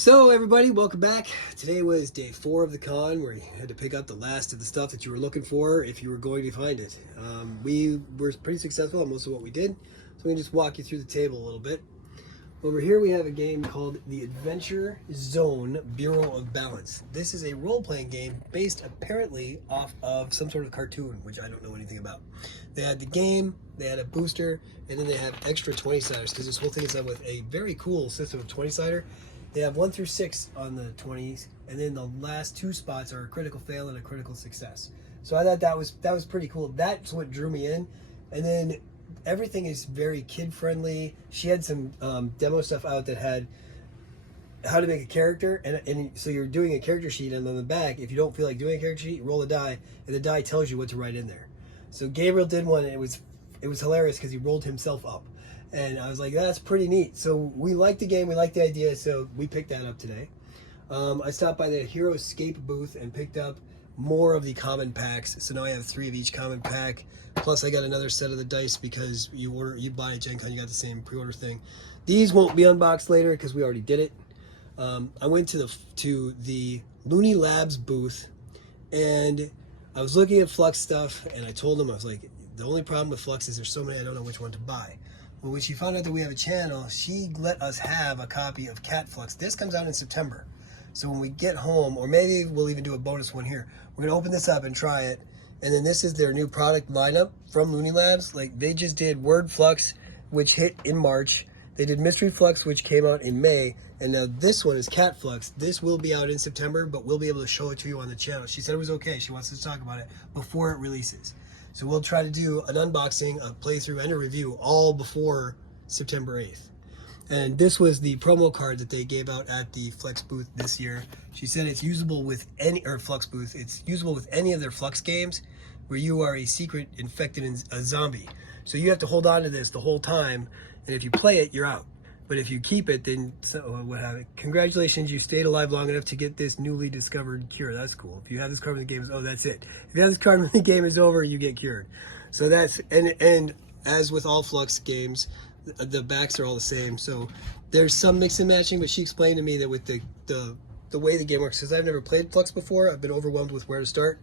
So everybody, welcome back. Today was day 4 of the con where you had to pick up the last of the stuff that you were looking for if you were going to find it. We were pretty successful on most of what we did, so we can just walk you through the table a little bit. Over here we have a game called the Adventure Zone Bureau of Balance. This is a role-playing game based apparently off of some sort of cartoon, which I don't know anything about. They had the game, they had a booster, and then they have extra 20-siders because this whole thing is done with a very cool system of 20-sider. They have 1 through 6 on the 20s, and then the last 2 spots are a critical fail and a critical success. So I thought that was pretty cool. That's what drew me in, and then everything is very kid friendly. She had some demo stuff out that had how to make a character, and so you're doing a character sheet, and on the back, if you don't feel like doing a character sheet, you roll a die, and the die tells you what to write in there. So Gabriel did one, and it was hilarious because he rolled himself up. And I was like, that's pretty neat. So we liked the game, we liked the idea, so we picked that up today. I stopped by the Hero Escape booth and picked up more of the common packs. So now I have 3 of each common pack. Plus I got another set of the dice because you buy at Gen Con, you got the same pre-order thing. These won't be unboxed later because we already did it. I went to the Looney Labs booth, and I was looking at Flux stuff, and I told them, I was like, the only problem with Flux is there's so many I don't know which one to buy. Well, when she found out that we have a channel, she let us have a copy of Cat Flux. This comes out in September. So when we get home, or maybe we'll even do a bonus one here, we're going to open this up and try it. And then this is their new product lineup from Looney Labs. Like, they just did Word Flux, which hit in March. They did Mystery Flux, which came out in May. And now this one is Cat Flux. This will be out in September, but we'll be able to show it to you on the channel. She said it was okay. She wants us to talk about it before it releases. So we'll try to do an unboxing, a playthrough, and a review all before September 8th. And this was the promo card that they gave out at the Flex booth this year. She said it's usable with any, or Flux booth, it's usable with any of their Flux games where you are a secret infected a zombie. So you have to hold on to this the whole time, and if you play it, you're out. But if you keep it, then what have it? Congratulations, you stayed alive long enough to get this newly discovered cure. That's cool. If you have this card when the game is, oh, that's it. If you have this card when the game is over, you get cured. So that's, and as with all Flux games, the backs are all the same. So there's some mix and matching, but she explained to me that with the way the game works, because I've never played Flux before, I've been overwhelmed with where to start.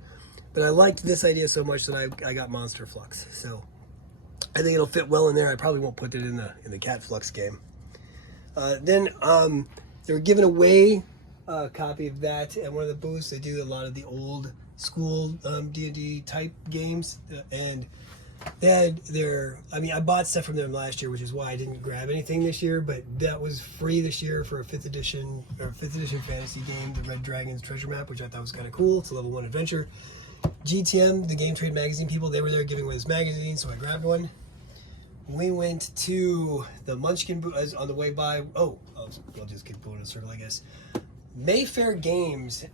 But I liked this idea so much that I got Monster Flux. So I think it'll fit well in there. I probably won't put it in the Cat Flux game. Then they were giving away a copy of that at one of the booths. They do a lot of the old school D&D type games, and they had I bought stuff from them last year, which is why I didn't grab anything this year, but that was free this year for a 5th edition fantasy game, the Red Dragon's Treasure Map, which I thought was kind of cool. It's a level 1 adventure. GTM, the Game Trade Magazine people, they were there giving away this magazine, so I grabbed one. We went to the Munchkin booth on the way by. Oh, I'll just keep going in a circle, I guess. Mayfair Games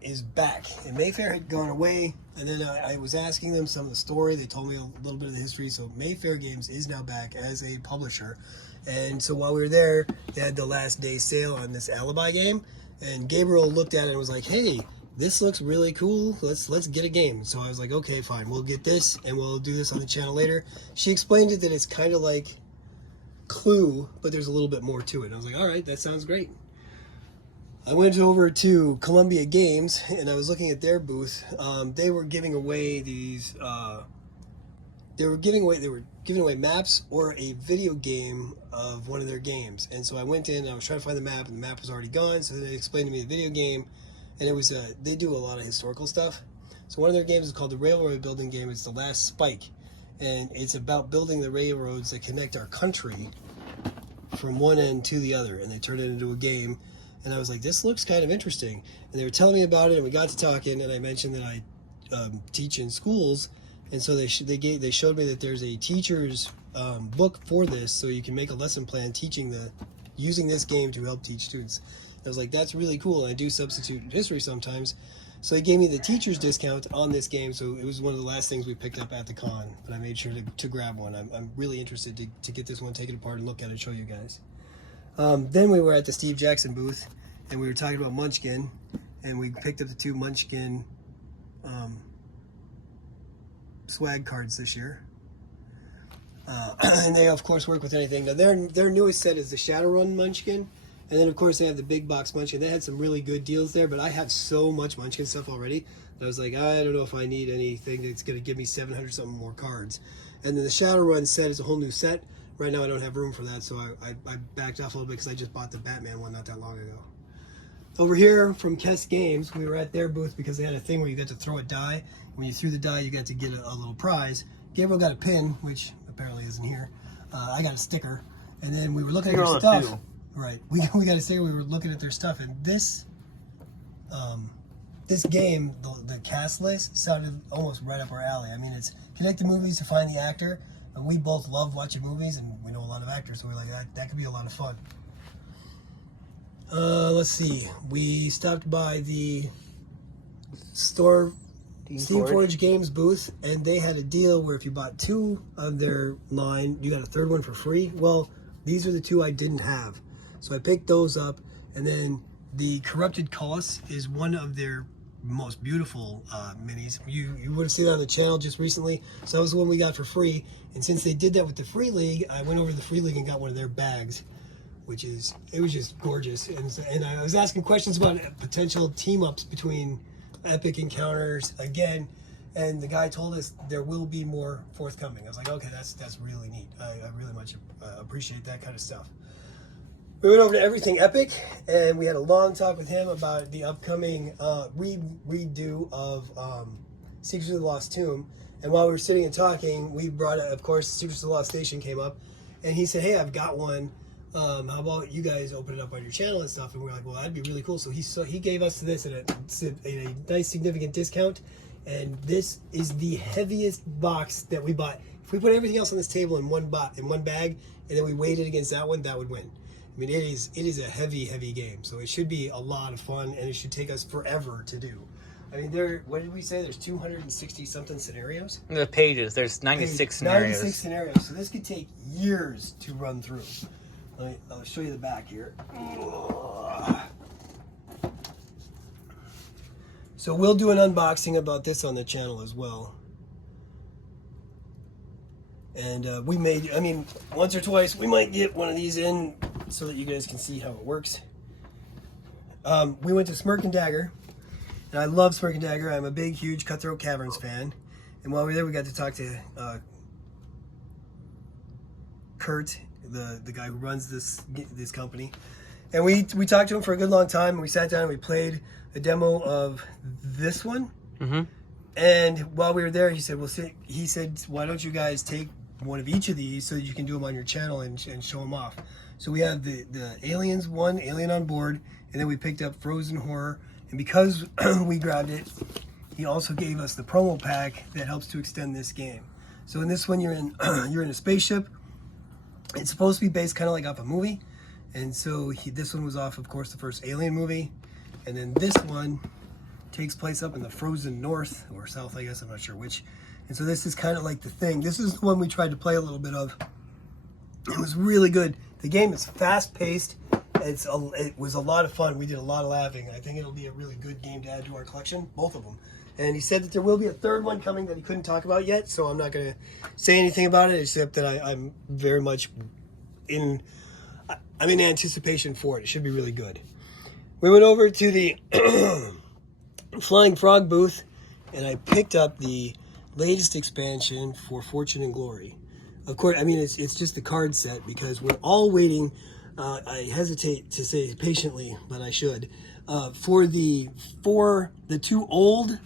is back, and Mayfair had gone away, and then I was asking them some of the story. They told me a little bit of the history. So Mayfair Games is now back as a publisher, and so while we were there, they had the last day sale on this Alibi game, and Gabriel looked at it and was like, "Hey, this looks really cool. Let's get a game." So I was like, okay, fine, we'll get this and we'll do this on the channel later. She explained it that it's kind of like Clue, but there's a little bit more to it. And I was like, all right, that sounds great. I went over to Columbia Games and I was looking at their booth. They were giving away these. They were giving away maps or a video game of one of their games. And so I went in and I was trying to find the map, and the map was already gone. So they explained to me the video game. And it was they do a lot of historical stuff. So one of their games is called the Railroad Building Game. It's The Last Spike, and it's about building the railroads that connect our country from one end to the other. And they turned it into a game, and I was like, this looks kind of interesting. And they were telling me about it, and we got to talking, and I mentioned that I teach in schools, and so they showed me that there's a teacher's book for this, so you can make a lesson plan using this game to help teach students. I was like, that's really cool. I do substitute history sometimes. So they gave me the teacher's discount on this game. So it was one of the last things we picked up at the con, but I made sure to grab one. I'm really interested to get this one, take it apart and look at it and show you guys. Then we were at the Steve Jackson booth and we were talking about Munchkin, and we picked up the 2 Munchkin swag cards this year. And they of course work with anything. Now their newest set is the Shadowrun Munchkin, And then, of course, they have the big box Munchkin. They had some really good deals there, but I have so much Munchkin stuff already that I was like, I don't know if I need anything that's going to give me 700 something more cards. And then the Shadowrun set is a whole new set. Right now, I don't have room for that, so I backed off a little bit because I just bought the Batman one not that long ago. Over here from Kess Games, we were at their booth because they had a thing where you got to throw a die. When you threw the die, you got to get a little prize. Gabriel got a pin, which apparently isn't here. I got a sticker. And then we were looking at their stuff. Right. We got a sticker. We were looking at their stuff. And this this game, the cast list, sounded almost right up our alley. I mean, it's connect the movies to find the actor. And we both love watching movies, and we know a lot of actors. So we're like, that could be a lot of fun. Let's see. We stopped by the store Steamforge Games booth, and they had a deal where if you bought 2 of their line, you got a 3rd one for free. Well, these are the 2 I didn't have. So I picked those up, and then the Corrupted Colossus is one of their most beautiful minis. You would have seen it on the channel just recently. So that was the one we got for free. And since they did that with the Free League, I went over to the Free League and got one of their bags. It was just gorgeous. And I was asking questions about potential team-ups between Epic Encounters again, and the guy told us there will be more forthcoming. I was like, okay, that's really neat. I really much appreciate that kind of stuff. We went over to Everything Epic, and we had a long talk with him about the upcoming redo of Secrets of the Lost Tomb. And while we were sitting and talking, we brought, of course, Secrets of the Lost Station came up, and he said, hey, I've got one. How about you guys open it up on your channel and stuff? And we're like, well, that'd be really cool. So he gave us this at a nice significant discount, and this is the heaviest box that we bought. If we put everything else on this table in one bag, and then we weighed it against that one, that would win. I mean, it is a heavy game, so it should be a lot of fun, and it should take us forever to do. I mean, what did we say? There's 260 something scenarios. The pages. There's 96 scenarios. 96 scenarios. So this could take years to run through. I'll show you the back here. So we'll do an unboxing about this on the channel as well. And once or twice, we might get one of these in so that you guys can see how it works. We went to Smirk and Dagger, and I love Smirk and Dagger. I'm a big, huge Cutthroat Caverns fan. And while we were there, we got to talk to Kurt, the guy who runs this company, and we talked to him for a good long time, and we sat down and we played a demo of this one. Mm-hmm. And while we were there, he said, why don't you guys take one of each of these so that you can do them on your channel and show them off. So we have the Aliens one, Alien on Board, and then we picked up Frozen Horror, and because we grabbed it, he also gave us the promo pack that helps to extend this game. So in this one, you're in a spaceship. It's supposed to be based kind of like off a movie, and so this one was off, of course, the first Alien movie, and then this one takes place up in the frozen north or south, I guess, I'm not sure which. And so this is kind of like The Thing. This is the one we tried to play a little bit of. It was really good. The game is fast-paced. It was a lot of fun. We did a lot of laughing. I think it'll be a really good game to add to our collection, both of them. And he said that there will be a 3rd one coming that he couldn't talk about yet, so I'm not going to say anything about it, except that I'm very much in anticipation for it. It should be really good. We went over to the Flying Frog booth, and I picked up the latest expansion for Fortune and Glory. Of course, it's just the card set, because we're all waiting, I hesitate to say patiently, but I should, for the 2 old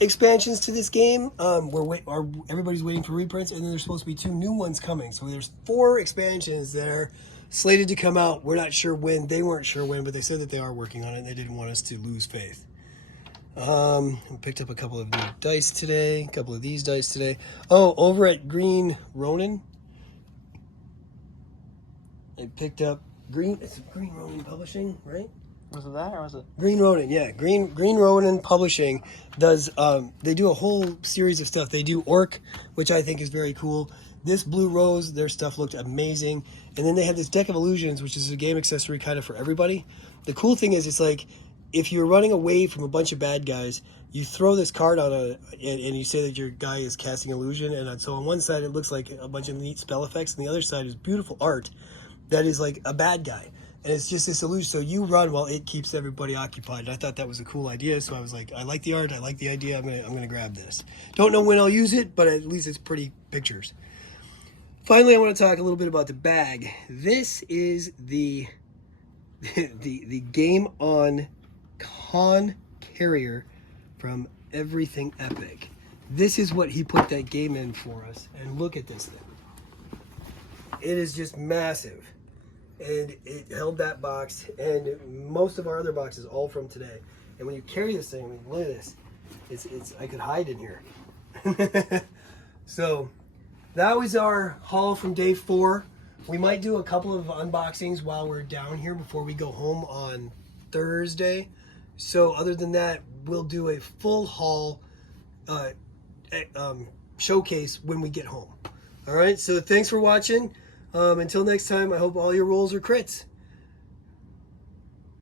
expansions to this game. Everybody's waiting for reprints, and then there's supposed to be 2 new ones coming. So there's 4 expansions that are slated to come out. We're not sure when. They weren't sure when, but they said that they are working on it, and they didn't want us to lose faith. I picked up a couple of new dice today, a couple of these dice today. Oh, over at Green Ronin, I picked up it's Green Ronin Publishing, right? Was it that, or was it Green Ronin? Yeah, Green Ronin Publishing does. They do a whole series of stuff. They do Orc, which I think is very cool. This Blue Rose, their stuff looked amazing. And then they have this Deck of Illusions, which is a game accessory kind of for everybody. The cool thing is, it's like, if you're running away from a bunch of bad guys, you throw this card on and you say that your guy is casting illusion. And so on one side, it looks like a bunch of neat spell effects, and the other side is beautiful art that is like a bad guy. And it's just this illusion. So you run while it keeps everybody occupied. And I thought that was a cool idea. So I was like, I like the art. I like the idea. I'm gonna grab this. Don't know when I'll use it, but at least it's pretty pictures. Finally, I want to talk a little bit about the bag. This is the Game On Con Carrier from Everything Epic. This is what he put that game in for us. And look at this thing. It is just massive. And it held that box and most of our other boxes all from today. And when you carry this thing, I mean, look at this. It's I could hide in here. So that was our haul from day 4. We might do a couple of unboxings while we're down here before we go home on Thursday. So other than that, we'll do a full haul showcase when we get home. All right, so thanks for watching. Until next time, I hope all your rolls are crits.